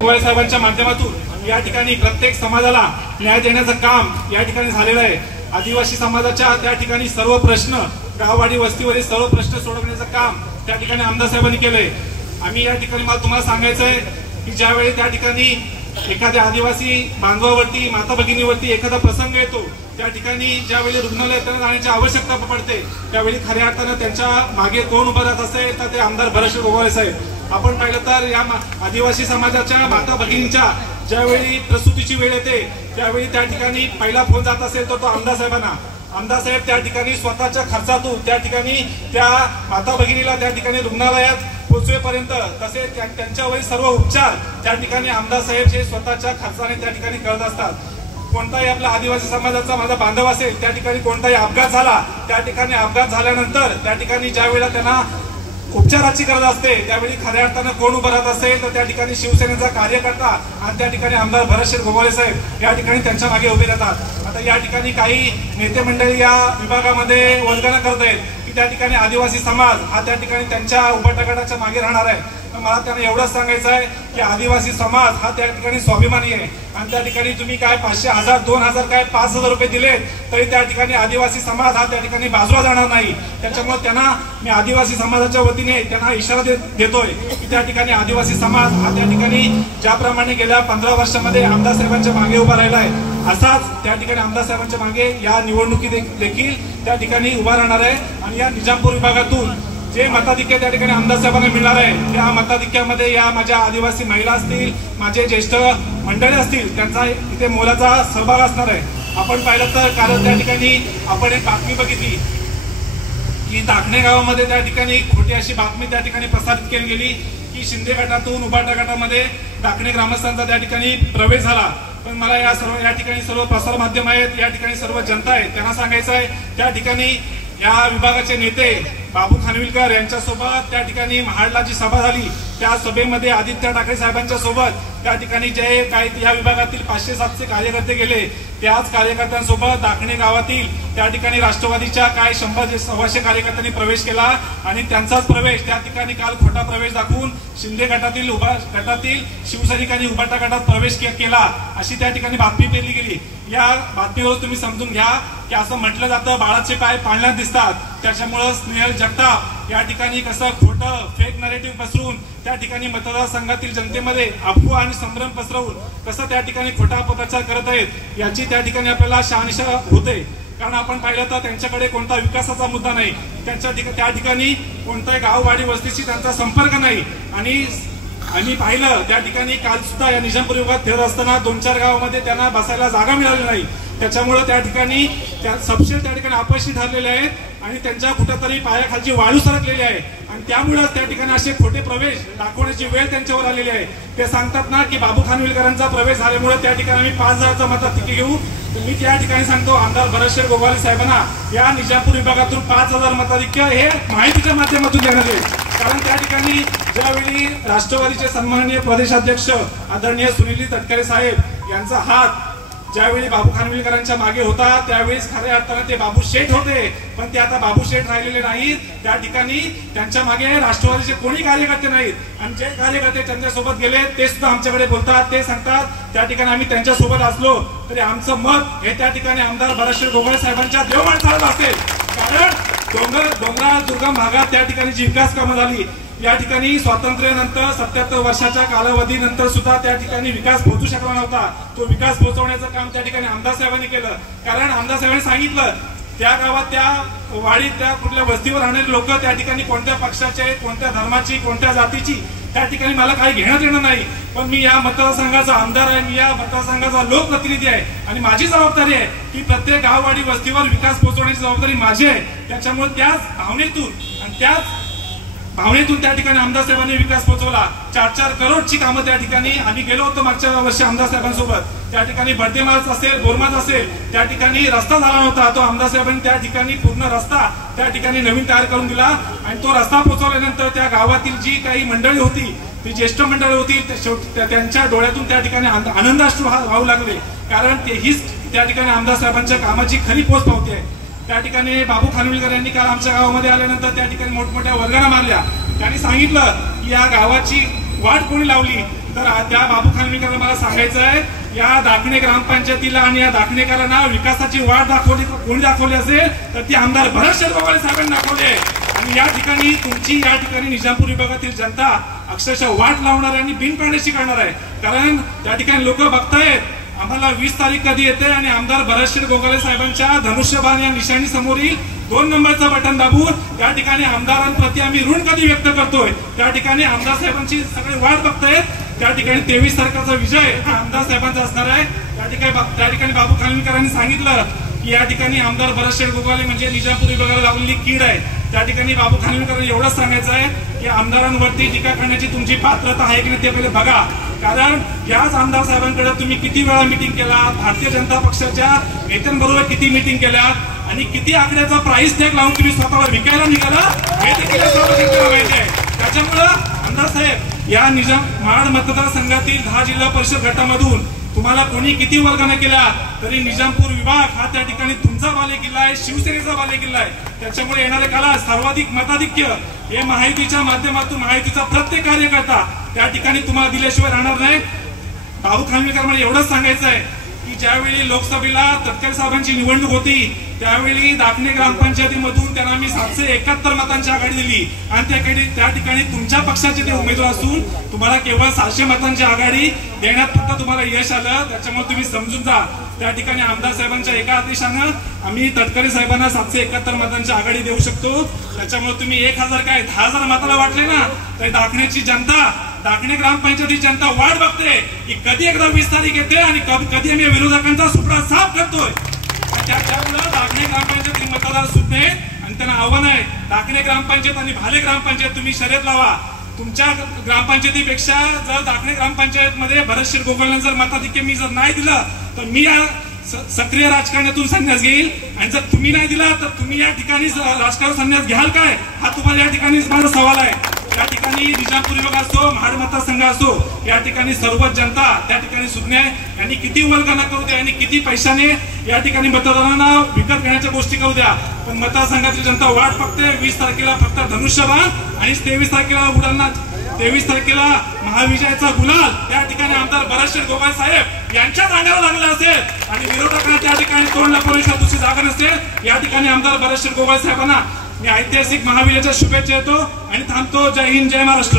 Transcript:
साहेबांच्या माध्यमातून या ठिकाणी प्रत्येक समाजाला न्याय देण्याचं काम या ठिकाणी झालेलं आहे। आदिवासी समाजाच्या त्या ठिकाणी सर्व प्रश्न, गाववाडी वस्तीवरील सर्व प्रश्न सोडवण्याचं काम त्या ठिकाणी आमदार साहेबांनी केलंय। आम्ही या ठिकाणी मला तुम्हाला सांगायचं आहे की ज्यावेळी त्या ठिकाणी एखाद्या आदिवासी बांधवावरती, माता भगिनीवरती एखादा प्रसंग येतो, त्या ठिकाणी ज्यावेळी रुग्णालयात जाण्याची आवश्यकता पडते, त्यावेळी खऱ्या अर्थानं त्यांच्या मागे कोण उभं राहत असेल तर ते आमदार भरतशेठ गोगावले साहेब। आपण पाहिलं तर या आदिवासी समाजाच्या माता भगिनींच्या ज्यावेळी प्रसूतीची वेळ येते, त्यावेळी त्या ठिकाणी पहिला फोन जात असेल तर तो आमदार साहेबांना। आमदार साहेब त्या ठिकाणी स्वतःच्या खर्चातून त्या ठिकाणी त्या माता भगिनीला त्या ठिकाणी रुग्णालयात पोहोचवेपर्यंत, तसेच त्यांच्यावरील सर्व उपचार त्या ठिकाणी आमदार साहेब हे स्वतःच्या खर्चाने त्या ठिकाणी करत असतात। कोणताही आपला आदिवासी समाजाचा माझा बांधव असेल, त्या ठिकाणी कोणताही अपघात झाला, त्या ठिकाणी अपघात झाल्यानंतर त्या ठिकाणी ज्या वेळेला त्यांना उपचाराची गरज असते, त्यावेळी खऱ्या अर्थानं कोण उभं राहत असेल तर त्या ठिकाणी शिवसेनेचा कार्यकर्ता आणि त्या ठिकाणी आमदार भरतशेठ गोगावले साहेब या ठिकाणी त्यांच्या मागे उभे राहतात। आता या ठिकाणी काही नेते मंडळी या विभागामध्ये वल्गना करत आहेत की त्या ठिकाणी आदिवासी समाज हा त्या ठिकाणी त्यांच्या उभाटागटाच्या मागे राहणार आहे। मला त्यांना एवढंच सांगायचं आहे की आदिवासी समाज हा त्या ठिकाणी स्वाभिमानी आहे आणि त्या ठिकाणी तुम्ही काय 500, 1000, 2000 काय 5000 रुपये दिले तरी त्या ठिकाणी आदिवासी समाज हा त्या ठिकाणी बाजूला जाणार नाही। त्याच्यामुळे त्यांना मी आदिवासी समाजाच्या वतीने त्यांना इशारा देतोय की त्या ठिकाणी आदिवासी समाज हा त्या ठिकाणी ज्याप्रमाणे गेल्या 15 वर्षामध्ये आमदार साहेबांच्या मागे उभा राहिला आहे, असाच त्या ठिकाणी आमदार साहेबांच्या मागे या निवडणुकीत देखील त्या ठिकाणी उभा राहणार आहे। आणि या निजामपूर विभागातून जे मताधिक्य त्या ठिकाणी आमदार साहेबांना मिळणार आहे, त्या मताधिक्यामध्ये या माझ्या आदिवासी महिला असतील, माझे ज्येष्ठ मंडळी असतील, त्यांचा इथे मोलाचा सहभाग असणार आहे। आपण पाहिलं तर काल त्या ठिकाणी आपण एक बातमी बघितली की दाखणे गावामध्ये त्या ठिकाणी खोटी अशी बातमी त्या ठिकाणी प्रसारित केली गेली की शिंदे गटातून उभाटा गटामध्ये दाखणे ग्रामस्थांचा त्या ठिकाणी प्रवेश झाला। पण मला या ठिकाणी सर्व प्रसार माध्यम आहेत, या ठिकाणी सर्व जनता आहे, त्यांना सांगायचं आहे त्या ठिकाणी या विभागाचे नेते बाबू खानविलकर यांच्यासोबत त्या ठिकाणी महाडला जी सभा झाली, त्या सभेमध्ये आदित्य ठाकरे साहेबांच्या सोबत त्या ठिकाणी जे काही या विभागातील 500-700 कार्यकर्ते गेले, त्याच कार्यकर्त्यांसोबत दाखणे गावातील त्या ठिकाणी राष्ट्रवादीच्या काय 100-125 कार्यकर्त्यांनी प्रवेश केला आणि त्यांचाच प्रवेश त्या ठिकाणी काल खोटा प्रवेश दाखवून शिंदे गटातील शिवसैनिकांनी उभाटा गटात प्रवेश केला, अशी त्या ठिकाणी बातमी पेरली गेली। या बातमीवर तुम्ही समजून घ्या की असं म्हटलं जातं बाळाचे पाय पाळण्यात दिसतात, त्याच्यामुळे स्नेहल जगताप या ठिकाणी कसं खोटं फेक नरेटिव्ह पसरून त्या ठिकाणी मतदारसंघातील जनतेमध्ये अफवा आणि संभ्रम पसरवून कसं त्या ठिकाणी खोटा अपप्रचार करत आहेत, याची त्या ठिकाणी आपल्याला शहानिशा होते। कारण आपण पाहिलं तर त्यांच्याकडे कोणता विकासाचा मुद्दा नाही, त्या ठिकाणी कोणत्याही गाववाडी वस्तीशी त्यांचा संपर्क नाही। आणि आम्ही पाहिलं त्या ठिकाणी काल सुद्धा या निजामपूर विभागात फिरत असताना 2-4 गावामध्ये त्यांना बसायला जागा मिळाली नाही, त्याच्यामुळे त्या ठिकाणी सबशेल त्या ठिकाणी अपयशी ठरलेले आहेत आणि त्यांच्या कुठेतरी पायाखालची वाळू सरकलेली आहे आणि त्यामुळे त्या ठिकाणी असे खोटे प्रवेश दाखवण्याची वेळ त्यांच्यावर आलेली आहे। ते सांगतात ना की बाबू खानविलकरांचा प्रवेश झाल्यामुळे त्या ठिकाणी आम्ही 5000चा मताधिक्य घेऊ। मी त्या ठिकाणी सांगतो आमदार भरतशेठ गोगावले साहेबांना या निजामपूर विभागातून 5000 मताधिक्य हे माहितीच्या माध्यमातून देण्यात येईल। कारण त्या ठिकाणी ज्यावेळी राष्ट्रवादीचे सन्माननीय प्रदेशाध्यक्ष आदरणीय सुनील तटकरे साहेब यांचा हात ज्यावेळी बाबू खानविलकरांच्या मागे होता, त्यावेळेस खऱ्या अर्थाने ते बाबू शेठ होते, पण ते आता बाबू शेठ राहिलेले नाहीत। त्या ठिकाणी त्यांच्या मागे राष्ट्रवादीचे कोणी कार्यकर्ते नाहीत आणि जे कार्यकर्ते त्यांच्यासोबत गेले ते सुद्धा आमच्याकडे बोलतात, ते सांगतात त्या ठिकाणी आम्ही त्यांच्यासोबत असलो तरी आमचं मत हे त्या ठिकाणी आमदार भरतशेठ गोगावले साहेबांच्या देवमान चालत असेल। कारण डोंगराळ दुर्गम भागात त्या ठिकाणी जी विकास कामं झाली, या ठिकाणी स्वातंत्र्यानंतर 77 वर्षाच्या कालावधीनंतर सुद्धा त्या ठिकाणी विकास पोहोचू शकला नव्हता। तो विकास पोहोचवण्याचं काम त्या ठिकाणी आमदार साहेबांनी केलं। कारण आमदार साहेबांनी सांगितलं त्या गावात, त्या वाडीत, त्या कुठल्या वस्तीवर राहणारे लोक त्या ठिकाणी कोणत्या पक्षाचे, कोणत्या धर्माची, कोणत्या जातीची त्या ठिकाणी मला काही घेणं देणं नाही, पण मी या मतदारसंघाचा आमदार आहे, मी या मतदारसंघाचा लोकप्रतिनिधी आहे आणि माझी जबाबदारी आहे की प्रत्येक गाववाडी वस्तीवर विकास पोहोचवण्याची जबाबदारी माझी आहे। त्याच्यामुळे त्याच भावनेतून त्या ठिकाणी आमदार साहेबांनी विकास पोहोचवला। 4-4 करोडची कामं त्या ठिकाणी आम्ही गेलो होतो मागच्या वर्षी आमदार साहेबांसोबत, त्या ठिकाणी बर्देमाळ असेल, बोरमाज असेल, त्या ठिकाणी रस्ता झाला नव्हता, तो आमदार साहेबांनी त्या ठिकाणी पूर्ण रस्ता त्या ठिकाणी नवीन तयार करून दिला आणि तो रस्ता पोहोचवल्यानंतर त्या गावातील जी काही मंडळी होती, ती ज्येष्ठ मंडळी होती, त्यांच्या डोळ्यातून त्या ठिकाणी आनंदाश्रू वाहू लागले। कारण हीच त्या ठिकाणी आमदार साहेबांच्या कामाची खरी पोच पावती आहे। त्या ठिकाणी बाबू खानविलकर यांनी काल आमच्या गावामध्ये आल्यानंतर त्या ठिकाणी मोठमोठ्या वर्गाला मारल्या। त्यांनी सांगितलं की या गावाची वाट कोणी लावली, तर त्या बाबू खानविलकरांना मला सांगायचं आहे, या दाखणे ग्रामपंचायतीला आणि या दाखणेकरांना विकासाची वाट दाखवली कोणी दाखवली असेल तर ती आमदार भरत शेठ गोगावले साहेबांनी दाखवली. आणि या ठिकाणी तुमची या ठिकाणी निजामपूर विभागातील जनता अक्षरशः वाट लावणार आहे आणि बिनपाण्याची करणार आहे. कारण त्या ठिकाणी लोक बघतायत आम्हाला 20 तारीख कधी येते आणि आमदार भरत शेठ गोगावले साहेबांच्या धनुष्यबाण या निशाणी समोरील 2 नंबरचं बटन दाबून त्या ठिकाणी आमदारांप्रती आम्ही ऋण कधी व्यक्त करतोय. त्या ठिकाणी आमदार साहेबांची सगळे वाट बघतायत. त्या ठिकाणी 23 तारखेचा विजय हा आमदार साहेबांचा असणार आहे. त्या ठिकाणी बाबू खानविलकरांनी सांगितलं की या ठिकाणी आमदार भरत शेठ गोगावले म्हणजे निजामपूर विभागाला लागलेली कीड आहे. त्या ठिकाणी बाबू खानविलकरांनी एवढंच सांगायचं आहे की आमदारांवरती टीका करण्याची तुमची पात्रता आहे की नाही ते पहिले बघा. कारण याच आमदार साहेबांकडे तुम्ही किती वेळा मिटिंग केला, भारतीय जनता पक्षाच्या नेत्यांबरोबर किती मिटिंग केल्या आणि किती आकड्याचा प्राइस टॅग लावून तुम्ही स्वतःला विकायला निघाला हे देखील माहिती आहे. त्याच्यामुळं आमदार साहेब या महाड मतदारसंघातील 10 जिल्हा परिषद गटामधून तुम्हाला कोणी किती वर्गाने केला तरी निजामपूर विभाग हा त्या ठिकाणी तुमचा बालेकिल्ला आहे, शिवसेनेचा बालेकिल्ला आहे. त्याच्यामुळे येणाऱ्या काळात सर्वाधिक मताधिक्य हे महायुतीच्या माध्यमातून महायुतीचा प्रत्येक कार्यकर्ता त्या ठिकाणी तुम्हाला दिल्याशिवाय राहणार नाही. बाबू खानविलकर मला एवढंच सांगायचं आहे की ज्यावेळी लोकसभेला तटकरे साहेबांची निवडणूक होती त्यावेळी दाखणे ग्रामपंचायतीमधून त्यांना मी 771 मतांची आघाडी दिली आणि त्या ठिकाणी तुमच्या पक्षाचे ते उमेदवार असून तुम्हाला केवळ 700 मतांची आघाडी देण्यात फक्त तुम्हाला यश आलं. त्याच्यामुळे तुम्ही समजून जा त्या ठिकाणी आमदार साहेबांच्या एका आदेशानं आम्ही तटकरे साहेबांना 771 मतांची आघाडी देऊ शकतो. त्याच्यामुळे तुम्ही 1000 काय 10,000 मताला वाटले ना तर दाखण्याची जनता दाखणे ग्रामपंचायतीची जनता वाट बघते की कधी एकदा 20 तारीख येते आणि कधी आम्ही विरोधकांचा सुपडा साफ करतोय. त्याच्यामुळे दाखणे ग्रामपंचायत मतदार सुटणे आणि त्यांना आव्हान आहे दाखणे ग्रामपंचायत आणि भाले ग्रामपंचायत तुम्ही शर्यत लावा. तुमच्या ग्रामपंचायतीपेक्षा जर दाखणे ग्रामपंचायत मध्ये भरत शेठ गोगावले जर मताधिक्य मी जर नाही दिलं तर मी सक्रिय राजकारणातून संन्यास घेईल आणि जर तुम्ही नाही दिला तर तुम्ही या ठिकाणी राजकारण संन्यास घ्याल काय हा तुम्हाला या ठिकाणी माझा सवाल आहे. या ठिकाणी निजामपूर विभाग असो महाड मतदारसंघ असो या ठिकाणी सर्व जनता त्या ठिकाणी सुज्ञ आहे. यांनी किती वल्गना करू द्या आणि किती पैशाने या ठिकाणी मतदारांना विकत घेण्याच्या गोष्टी करू द्या पण मतदारसंघाची जनता वाट बघते. 20 तारखेला फक्त धनुष्यबाण आणि 23 तारखेला उडालना 23 तारखेला महाविजयाचा गुलाल त्या ठिकाणी आमदार भरत शेठ गोगावले साहेब यांच्या जागेला लागला असेल आणि विरोधकांना त्या ठिकाणी तोंड लपवण्याची दुसरी जागा नसेल. या ठिकाणी आमदार भरत शेठ गोगावले साहेबांना मी ऐतिहासिक महाविजयाच्या शुभेच्छा देतो आणि थांबतो. जय हिंद, जय महाराष्ट्र.